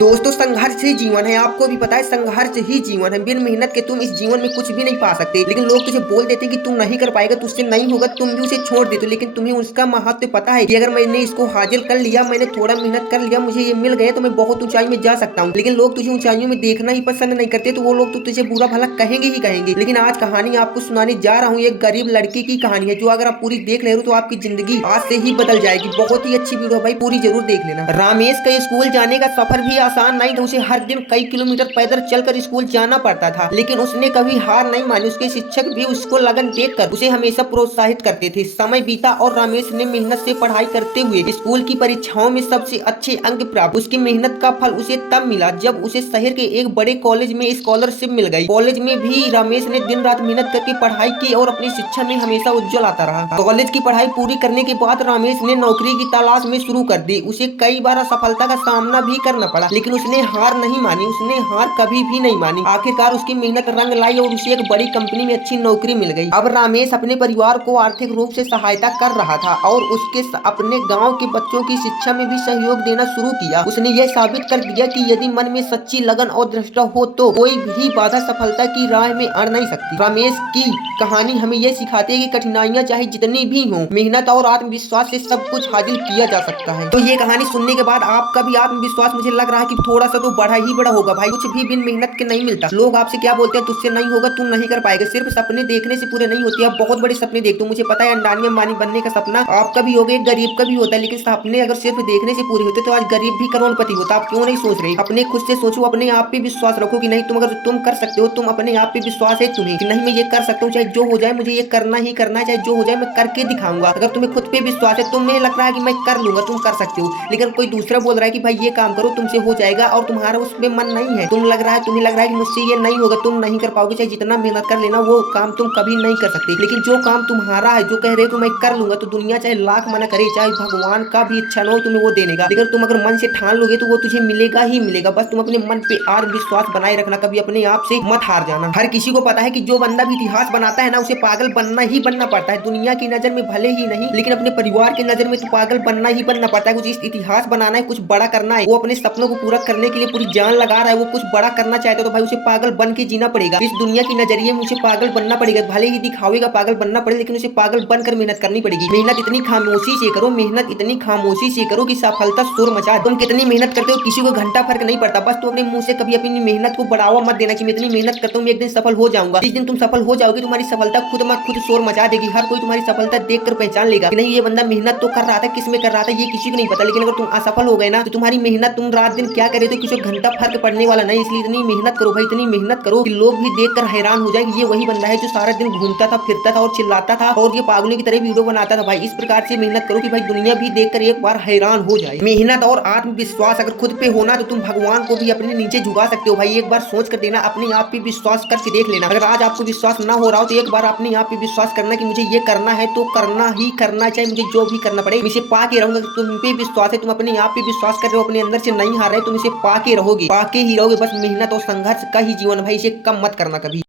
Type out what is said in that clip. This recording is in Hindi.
दोस्तों संघर्ष ही जीवन है। आपको भी पता है संघर्ष ही जीवन है। बिन मेहनत के तुम इस जीवन में कुछ भी नहीं पा सकते। लेकिन लोग तुझे बोल देते हैं कि तुम नहीं कर पाएगा, तुझसे नहीं होगा, तुम भी उसे छोड़ देते हो। लेकिन तुम्हें उसका महत्व पता है कि अगर मैंने इसको हासिल कर लिया, मैंने थोड़ा मेहनत कर लिया, मुझे ये मिल गया तो मैं बहुत ऊंचाई में जा सकता हूँ। लेकिन लोग तुझे ऊंचाइयों में देखना ही पसंद नहीं करते, तो वो लोग तो तुझे बुरा भला कहेंगे ही कहेंगे। लेकिन आज कहानी आपको सुनाने जा रहा हूँ, एक गरीब लड़की की कहानी है, जो अगर आप पूरी देख ले रहे हो तो आपकी जिंदगी आज से ही बदल जाएगी। बहुत ही अच्छी वीडियो है भाई, पूरी जरूर देख लेना। रमेश का स्कूल जाने का सफर भी आसान नहीं था। उसे हर दिन कई किलोमीटर पैदल चलकर स्कूल जाना पड़ता था, लेकिन उसने कभी हार नहीं मानी। उसके शिक्षक भी उसको लगन देखकर उसे हमेशा प्रोत्साहित करते थे। समय बीता और रमेश ने मेहनत से पढ़ाई करते हुए स्कूल की परीक्षाओं में सबसे अच्छे अंक प्राप्त। उसकी मेहनत का फल उसे तब मिला जब उसे शहर के एक बड़े कॉलेज में स्कॉलरशिप मिल गई। कॉलेज में भी रमेश ने दिन रात मेहनत करके पढ़ाई की और अपनी शिक्षा में हमेशा उज्जवल आता रहा। कॉलेज की पढ़ाई पूरी करने के बाद रमेश ने नौकरी की तलाश में शुरू कर दी। उसे कई बार असफलता का सामना भी करना पड़ा, लेकिन उसने हार नहीं मानी। उसने हार कभी भी नहीं मानी। आखिरकार उसकी मेहनत रंग लाई और उसे एक बड़ी कंपनी में अच्छी नौकरी मिल गई। अब रमेश अपने परिवार को आर्थिक रूप से सहायता कर रहा था और उसके अपने गांव के बच्चों की शिक्षा में भी सहयोग देना शुरू किया। उसने यह साबित कर दिया कि यदि मन में सच्ची लगन और दृढ़ता हो तो कोई भी बाधा सफलता की राह में अड़ नहीं सकती। रमेश की कहानी हमें यह सिखाती है कि कठिनाइयां चाहे जितनी भी हों, मेहनत और आत्मविश्वास से सब कुछ हासिल किया जा सकता है। तो ये कहानी सुनने के बाद आपका भी आत्मविश्वास मुझे लग रहा है कि थोड़ा सा तो बढ़ा ही बड़ा होगा भाई। कुछ भी बिन मेहनत के नहीं मिलता। लोग आपसे क्या बोलते हैं, तुझसे नहीं होगा, तुम नहीं कर पाएगा। सिर्फ सपने देखने से पूरे नहीं होते। आप बहुत बड़े सपने देखते हो, मुझे पता है। अंबानी अंबानी बनने का सपना आपका भी होगा, एक गरीब का भी होता है। लेकिन सपने अगर सिर्फ देखने से पूरे होते तो आज गरीब भी करोड़पति होता। आप क्यों नहीं सोच रहे? अपने खुद से सोचो, अपने आप पे विश्वास रखो कि नहीं, तुम अगर तुम कर सकते हो, तुम अपने आप पे विश्वास है तुम्हें कि नहीं मैं ये कर सकता हूँ, चाहे जो हो जाए मुझे ये करना ही करना है, चाहे जो हो जाए मैं करके दिखाऊंगा। अगर तुम्हें खुद पे विश्वास है, तुम्हें लग रहा है कि मैं कर लूंगा, तुम कर सकते हो। लेकिन कोई दूसरा बोल रहा है कि भाई ये काम करो, तुमसे हो जाएगा, और तुम्हारा उसमें मन नहीं है। तुम्हें लग रहा है कि मुझसे ये नहीं होगा, तुम नहीं कर पाओगे, चाहे जितना मेहनत कर लेना, वो काम तुम कभी नहीं कर सकते। लेकिन जो काम तुम्हारा है, जो कह रहे हो मैं कर लूंगा, तो दुनिया चाहे लाख मना करे, चाहे भगवान का भी इच्छा न हो, तुम्हें वो देगा। लेकिन तुम अगर मन से ठान लोगे तो वो तुझे मिलेगा ही मिलेगा। बस तुम अपने मन पे आत्मविश्वास बनाए रखना, कभी अपने आप से मत हार जाना। हर किसी को पता है कि जो बंदा भी इतिहास बनाता है ना, उसे पागल बनना ही बनना पड़ता है। दुनिया की नजर में भले ही नहीं, लेकिन अपने परिवार की नजर में तो पागल बनना ही बनना पड़ता है। कुछ इतिहास बनाना है, कुछ बड़ा करना है, वो अपने सपनों को पूरा करने के लिए पूरी जान लगा रहा है, वो कुछ बड़ा करना चाहता है, तो भाई उसे पागल बन के जीना पड़ेगा। इस दुनिया की नजरिए में उसे पागल बनना पड़ेगा। भले ही दिखावेगा पागल बनना पड़े, लेकिन उसे पागल बनकर मेहनत करनी पड़ेगी। मेहनत इतनी खामोशी से करो, मेहनत इतनी खामोशी से करो कि सफलता शोर मचा। तुम कितनी मेहनत करते हो किसी को घंटा फर्क नहीं पड़ता। बस तुम अपने मुंह से कभी अपनी मेहनत को बढ़ावा मत देना कि मैं इतनी मेहनत करता हूँ, मैं एक दिन सफल हो जाऊंगा। जिस दिन तुम सफल हो जाओगे, तुम्हारी सफलता खुद शोर मचा देगी। हर कोई तुम्हारी सफलता देखकर पहचान लेगा कि नहीं ये बंदा मेहनत तो कर रहा था, किस में कर रहा था ये किसी को नहीं पता। लेकिन अगर तुम असफल हो गए ना, तो तुम्हारी मेहनत तुम रात दिन क्या करे तो किसी को घंटा फर्क पड़ने वाला नहीं। इसलिए इतनी मेहनत करो भाई, इतनी मेहनत करो कि लोग भी देखकर हैरान हो जाए कि ये वही बंदा है जो सारा दिन घूमता था, फिरता था और चिल्लाता था और ये पागलों की तरह वीडियो बनाता था। भाई इस प्रकार से मेहनत करो कि भाई दुनिया भी देखकर एक बार हैरान हो जाए। मेहनत और आत्मविश्वास अगर खुद पे होना, तो तुम भगवान को भी अपने नीचे झुका सकते हो। भाई एक बार सोच कर देना, अपने आप पे विश्वास करके देख लेना। अगर आज आपको विश्वास ना हो रहा हो, तो एक बार अपने आप पे विश्वास करना कि मुझे ये करना है तो करना ही करना, चाहे मुझे जो भी करना पड़े, मैं इसे पा के रहूंगा। तुम पे विश्वास है, तुम अपने आप पे विश्वास कर रहे हो, अपने अंदर से नहीं हार रहे, तुम इसे पा के रहोगे, पा के ही रहोगे। बस मेहनत और संघर्ष का ही जीवन भाई, इसे कम मत करना कभी।